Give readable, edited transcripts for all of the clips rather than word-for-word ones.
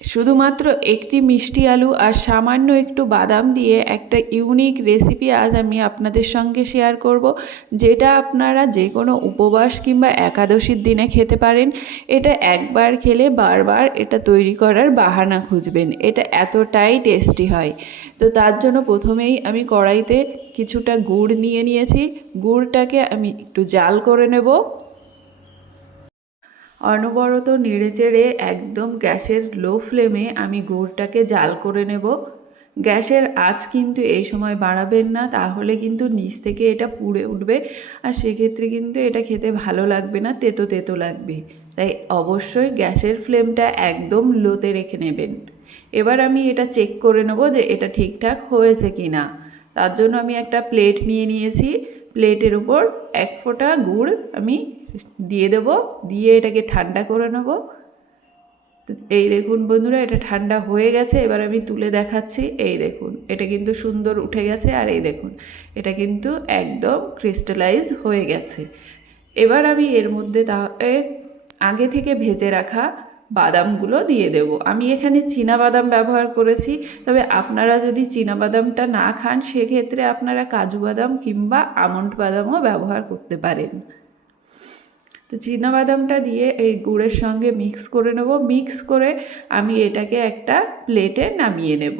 শুধুমাত্র একটি মিষ্টি আলু আর সামান্য একটু বাদাম দিয়ে একটা ইউনিক রেসিপি আজ আমি আপনাদের সঙ্গে শেয়ার করব, যেটা আপনারা যে কোনো উপবাস কিংবা একাদশীর দিনে খেতে পারেন। এটা একবার খেলে বারবার এটা তৈরি করার বাহানা খুঁজবেন, এটা এতটাই টেস্টি হয়। তো তার জন্য প্রথমেই আমি কড়াইতে কিছুটা গুড় নিয়ে নিয়েছি। গুড়টাকে আমি একটু জাল করে নেব। অনবরত নেড়েচেড়ে একদম গ্যাসের লো ফ্লেমে আমি গুড়টাকে জাল করে নেব। গ্যাসের আঁচ কিন্তু এই সময় বাড়াবেন না, তাহলে কিন্তু নিচ থেকে এটা পুড়ে উঠবে, আর সেক্ষেত্রে কিন্তু এটা খেতে ভালো লাগবে না, তেতো তেতো লাগবে। তাই অবশ্যই গ্যাসের ফ্লেমটা একদম লোতে রেখে নেবেন। এবার আমি এটা চেক করে নেব যে এটা ঠিকঠাক হয়েছে কি না। তার জন্য আমি একটা প্লেট নিয়ে নিয়েছি। প্লেটের উপর এক ফোঁটা গুড় আমি দিয়ে দেব, দিয়ে এটাকে ঠান্ডা করে নেব। তো এই দেখুন বন্ধুরা, এটা ঠান্ডা হয়ে গেছে। এবার আমি তুলে দেখাচ্ছি। এই দেখুন, এটা কিন্তু সুন্দর উঠে গেছে, আর এই দেখুন এটা কিন্তু একদম ক্রিস্টালাইজ হয়ে গেছে। এবার আমি এর মধ্যে আগে থেকে ভেজে রাখা বাদামগুলো দিয়ে দেব। আমি এখানে চীনাবাদাম ব্যবহার করেছি, তবে আপনারা যদি চীনাবাদামটা না খান সেক্ষেত্রে আপনারা কাজু বাদাম কিংবা আমন্ড বাদামও ব্যবহার করতে পারেন। তো চীনাবাদামটা দিয়ে এই গুড়ের সঙ্গে মিক্স করে নেব। মিক্স করে আমি এটাকে একটা প্লেটে নামিয়ে নেব।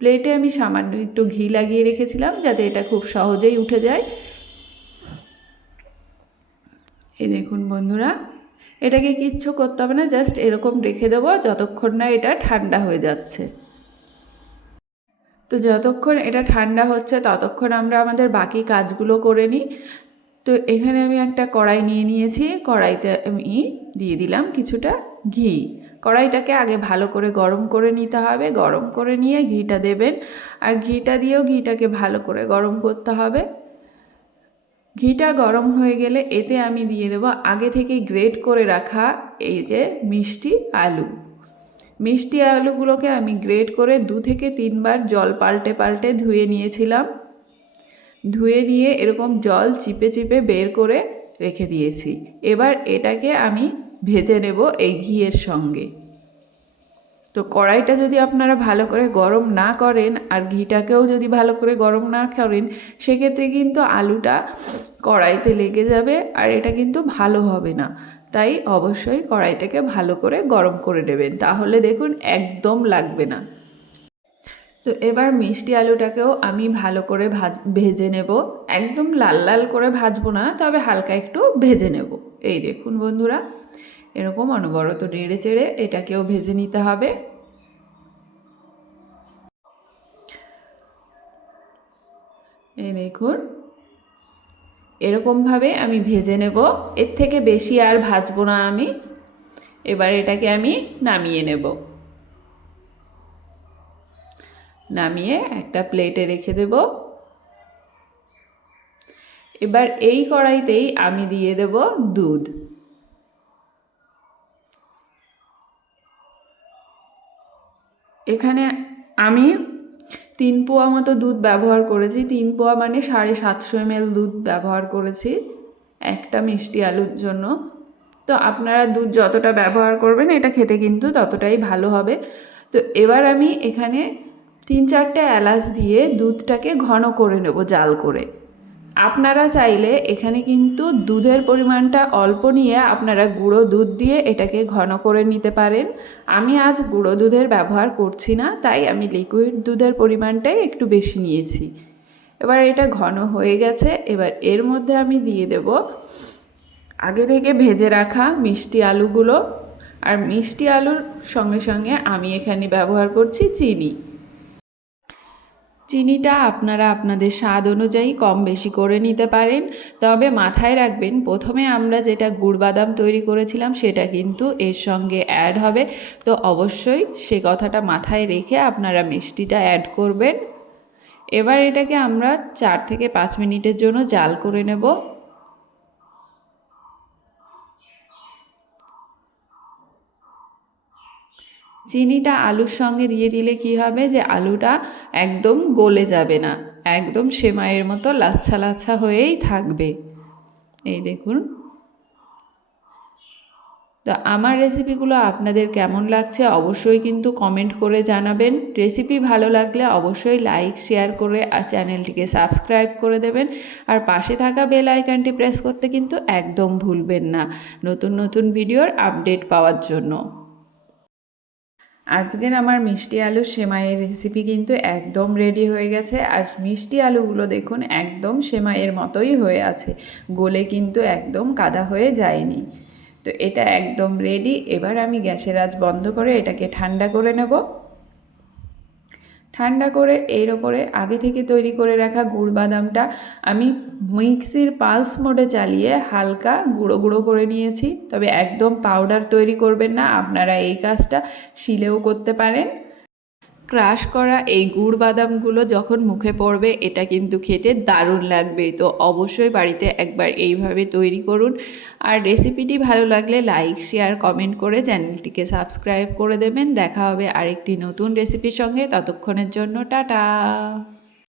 প্লেটে আমি সামান্য একটু ঘি লাগিয়ে রেখেছিলাম যাতে এটা খুব সহজেই উঠে যায়। এই দেখুন বন্ধুরা, এটাকে কিচ্ছু করতে হবে না, জাস্ট এরকম রেখে দেবো যতক্ষণ না এটা ঠান্ডা হয়ে যাচ্ছে। তো যতক্ষণ এটা ঠান্ডা হচ্ছে ততক্ষণ আমরা আমাদের বাকি কাজগুলো করে নিই। তো এখানে আমি একটা কড়াই নিয়ে নিয়েছি। কড়াইতে আমি দিয়ে দিলাম কিছুটা ঘি। কড়াইটাকে আগে ভালো করে গরম করে নিতে হবে। গরম করে নিয়ে ঘিটা দেবেন, আর ঘিটা দিয়েও ঘিটাকে ভালো করে গরম করতে হবে। ঘিটা গরম হয়ে গেলে এতে আমি দিয়ে দেব আগে থেকে গ্রেট করে রাখা এই যে মিষ্টি আলু। মিষ্টি আলুগুলোকে আমি গ্রেট করে 2 থেকে 3 বার জল পাল্টে পাল্টে ধুয়ে নিয়েছিলাম। ধুয়ে নিয়ে এরকম জল চিপে চিপে বের করে রেখে দিয়েছি। এবার এটাকে আমি ভেজে নেব এই ঘিয়ের সঙ্গে। তো কড়াইটা যদি আপনারা ভালো করে গরম না করেন আর ঘিটাকেও যদি ভালো করে গরম না করেন, সেক্ষেত্রে কিন্তু আলুটা কড়াইতে লেগে যাবে আর এটা কিন্তু ভালো হবে না। তাই অবশ্যই কড়াইটাকে ভালো করে গরম করে নেবেন, তাহলে দেখুন একদম লাগবে না। তো এবার মিষ্টি আলুটাকেও আমি ভালো করে ভেজে নেব। একদম লাল লাল করে ভাজবো না, তবে হালকা একটু ভেজে নেব। এই দেখুন বন্ধুরা, এরকম অনবরত নেড়ে চেড়ে এটাকেও ভেজে নিতে হবে। এই দেখুন, এরকমভাবে আমি ভেজে নেব, এর থেকে বেশি আর ভাজবো না আমি। এবার এটাকে আমি নামিয়ে নেব। নামিয়ে একটা প্লেটে রেখে দেব। এবার এই কড়াইতেই আমি দিয়ে দেব দুধ। এখানে আমি 3 পোয়া মতো দুধ ব্যবহার করেছি। 3 পোয়া মানে 750 ml দুধ ব্যবহার করেছি একটা মিষ্টি আলুর জন্য। তো আপনারা দুধ যতটা ব্যবহার করবেন এটা খেতে কিন্তু ততটাই ভালো হবে। তো এবার আমি এখানে 3-4টে এলাচ দিয়ে দুধটাকে ঘন করে নেব জাল করে। আপনারা চাইলে এখানে কিন্তু দুধের পরিমাণটা অল্প নিয়ে আপনারা গুঁড়ো দুধ দিয়ে এটাকে ঘন করে নিতে পারেন। আমি আজ গুঁড়ো দুধের ব্যবহার করছি না, তাই আমি লিকুইড দুধের পরিমাণটাই একটু বেশি নিয়েছি। এবার এটা ঘন হয়ে গেছে। এবার এর মধ্যে আমি দিয়ে দেব আগে থেকে ভেজে রাখা মিষ্টি আলুগুলো, আর মিষ্টি আলুর সঙ্গে সঙ্গে আমি এখানে ব্যবহার করছি চিনি। চিনিটা আপনারা আপনাদের স্বাদ অনুযায়ী কম বেশি করে নিতে পারেন, তবে মাথায় রাখবেন প্রথমে আমরা যেটা গুড় বাদাম তৈরি করেছিলাম সেটা কিন্তু এর সঙ্গে অ্যাড হবে। তো অবশ্যই সে কথাটা মাথায় রেখে আপনারা মিষ্টিটা অ্যাড করবেন। এবার এটাকে আমরা 4 থেকে 5 মিনিটের জন্য জাল করে নেব। চিনিটা আলুর সঙ্গে দিয়ে দিলে কি হবে যে আলুটা একদম গলে যাবে না, একদম সেমাইয়ের মতো লাচ্ছা লাচ্ছা হয়েই থাকবে। এই দেখুন, তো আমার রেসিপিগুলো আপনাদের কেমন লাগছে অবশ্যই কিন্তু কমেন্ট করে জানাবেন। রেসিপি ভালো লাগলে অবশ্যই লাইক শেয়ার করে আর চ্যানেলটিকে সাবস্ক্রাইব করে দেবেন। আর পাশে থাকা বেল আইকনটি প্রেস করতে কিন্তু একদম ভুলবেন না নতুন নতুন ভিডিওর আপডেট পাওয়ার জন্য। আজকের আমার মিষ্টি আলুর সেমাইয়ের রেসিপি কিন্তু একদম রেডি হয়ে গেছে। আর মিষ্টি আলুগুলো দেখুন একদম সেমাইয়ের মতোই হয়ে আছে, গলে কিন্তু একদম কাদা হয়ে যায়নি। তো এটা একদম রেডি। এবার আমি গ্যাসের আঁচ বন্ধ করে এটাকে ঠান্ডা করে নেব। ঠান্ডা করে এর ওপরে আগে থেকে তৈরি করে রাখা গুড় বাদামটা আমি মিক্সির পালস মোডে চালিয়ে হালকা গুঁড়ো গুঁড়ো করে নিয়েছি। তবে একদম পাউডার তৈরি করবেন না, আপনারা এই কাজটা শিলেও করতে পারেন। ক্রাশ করা এই গুড় বাদামগুলো যখন মুখে পড়বে এটা কিন্তু খেতে দারুণ লাগবে। তো অবশ্যই বাড়িতে একবার এইভাবে তৈরি করুন। আর রেসিপিটি ভালো লাগলে লাইক শেয়ার কমেন্ট করে চ্যানেলটিকে সাবস্ক্রাইব করে দেবেন। দেখা হবে আরেকটি নতুন রেসিপির সঙ্গে, ততক্ষণের জন্য টাটা।